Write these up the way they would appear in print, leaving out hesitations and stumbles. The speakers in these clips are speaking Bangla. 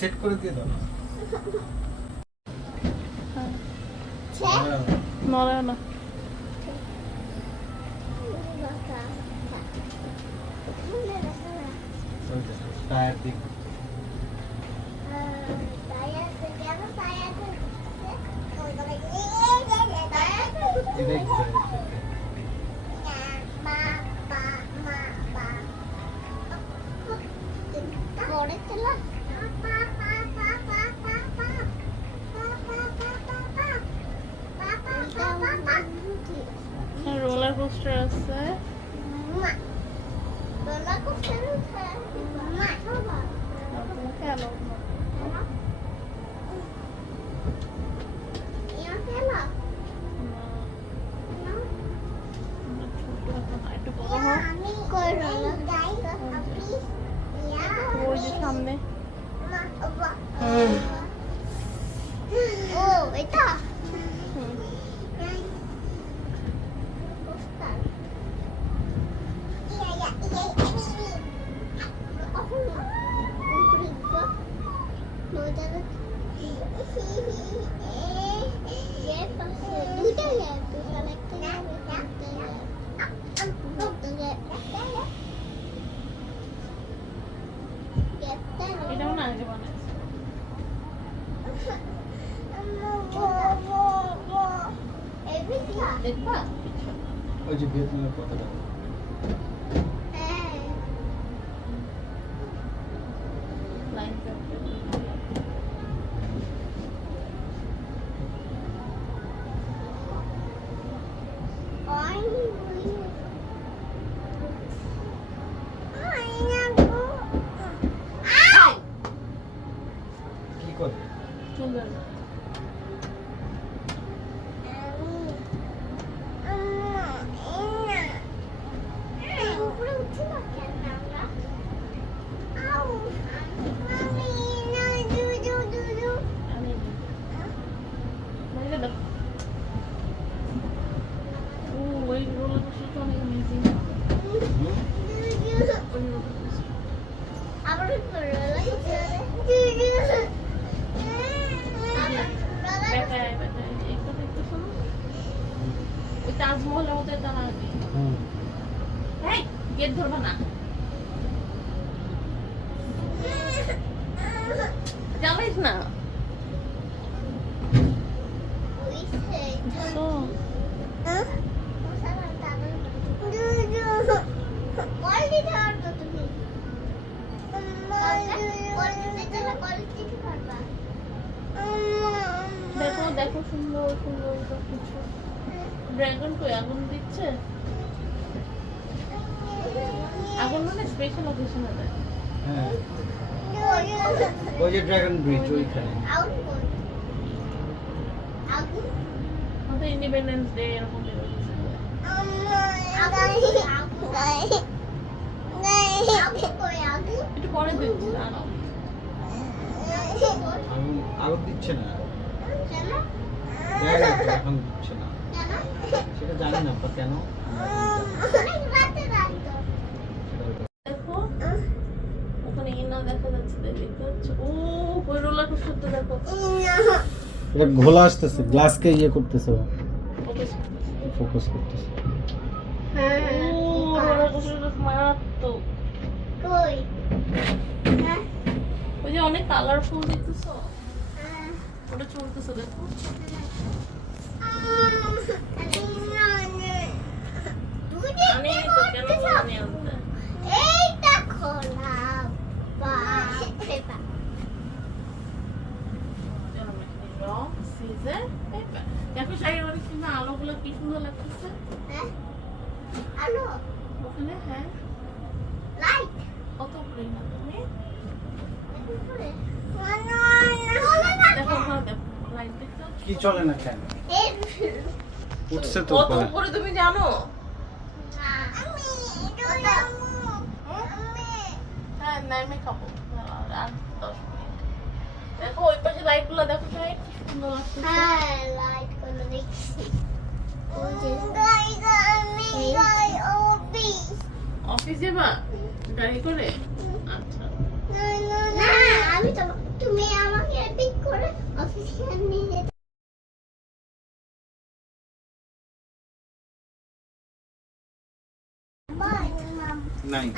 সেট করে দিয়ে দাও নড়ে না। টায়ার দিক এটাই ঘুরে রোলার কোস্টার আছে। ওই যে সামনে ও এটা এটাও না আগে বানাইছে। দেখবা ওই যে ভিয়েতনামের পতাকা লাইন কি করে সুন্দর। ওই রোলার কোস্টারটা অনেক অ্যামেজিং। ওই তাজমহলের মতো দাঁড়া গেট ধরবা না, জানিস না দেখো দেখো সুন্দর সুন্দর সব কিছু। ড্রাগন কই আগুন দিচ্ছে? আগুন মানে স্পেশাল অকেশনে দেয়। হ্যাঁ ওই যে ড্রাগন ব্রিজ ওইখানে আমাদের ইন্ডিপেন্ডেন্স ডে এরকম বেরোচ্ছে। একটু পরে দেখছি দাঁড়াও। আগুন দিচ্ছে না দেখা যাচ্ছে এখন দিচ্ছে না সেটা জানি না বা কেন দেখো ওখানে ইনা দেখা যাচ্ছে, দেখতে পাচ্ছ? ও ওই রোলার কোস্টারটা দেখো। এটা ঘোলা আসতেছে গ্লাসকে ইয়ে করতেছে Focus করতেছে। ফোকাস করতেছে ও রোলার কোস্টারটা মারাত্মক। ওই যে অনেক কালারফুল দেখতেছো, ওটা চলতেছে দেখো। আমি তো কেন জানি আনতে এইটা খোলা দেখো শাড়ির অনেক সুন্দর আলোগুলো কি সুন্দর লাগতেছে আলো ওখানে। হ্যাঁ লাইট কত উপরে না তুমি দেখো ওখানে দেখো লাইট দেখতে কি চলে না কেন উঠছে তো কত উপরে। উপরে তুমি জানো? হ্যাঁ নাইমে খাবো আর 10 মিনিট। দেখো ওই পাশে লাইট গুলো দেখো সবাই কি সুন্দর লাগছে। অফিস যাবা গাড়ি করে? আচ্ছা আমি তো নাই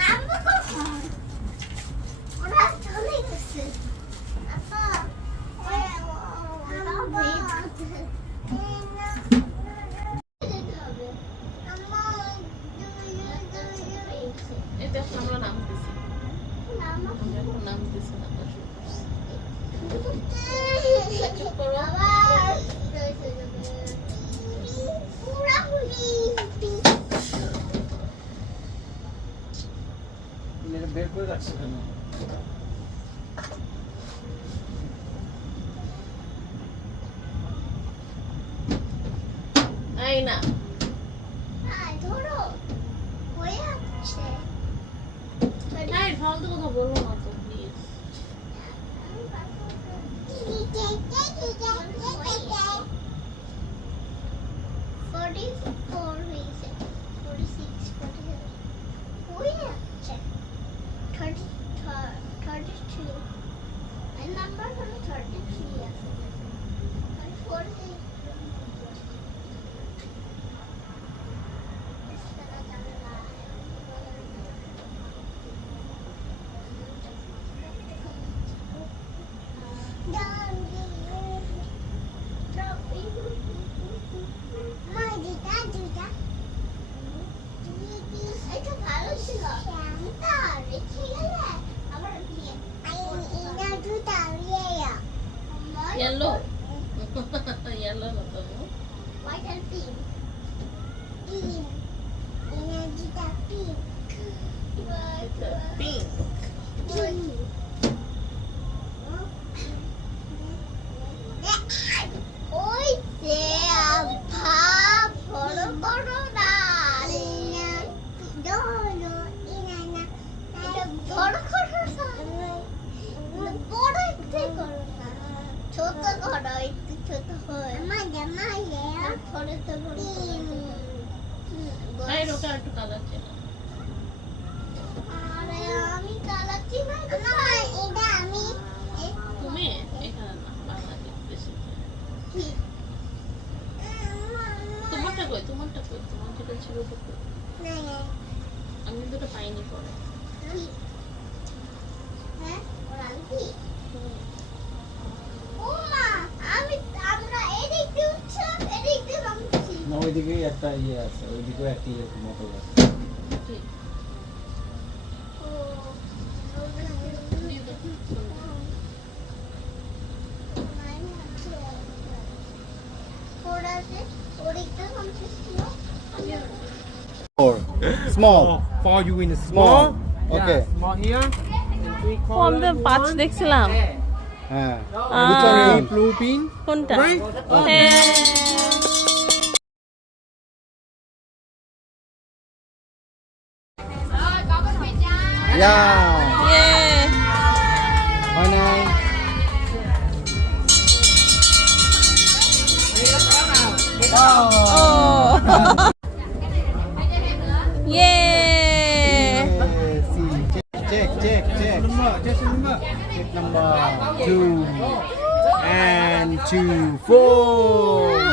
ওরা চলে গেছে আপা এই দেখো আমরা নামতেছি আমরা এখন নামতেছি না চুপ করো এটা বের করে রাখছে কেন এই না ধরো হয়ে যাচ্ছে এই ফালতু কথা বলো না তো প্লিজ এটা ভালো ছিল শ্যামটা রেখে গেলে আবার ইয়েলো ইয়েলো না তো white and pink. Pink. Energyটা pink. Pink Pink. ওই যে ভাব বড় বড় না বড় করো বড় একটু করো না ছোট করো একটু ছোট হয় পরে তো এই রোটা একটু কালার চেন আরে আমি কালাচ্ছি না এটা আমি তুমি এখানে না বাংলাদেশ দেশে তোমারটা কই তোমার যেটা ছিল ওটা কই আমি কিন্তু ওটা পাইনি পরে হ্যাঁ ওর আন্টি ওমা আমরা এদিক দিয়ে উঠছিলাম এদিক দিয়ে নামছি না ওইদিকে একটা ইয়ে আছে ওইদিকে একটা ইয়ে মোটর আছে ঠিক ওদিকটা নামছি small For you in the Small? small. Okay. Yeah, small here. আমাদের 5 দেখছিলাম হ্যাঁ Which one Blue, blue pin. কোনটা Right? yeah ইয়ে হয় নাই ও ইয়ে check Number, just remember. check number 2 and 2 4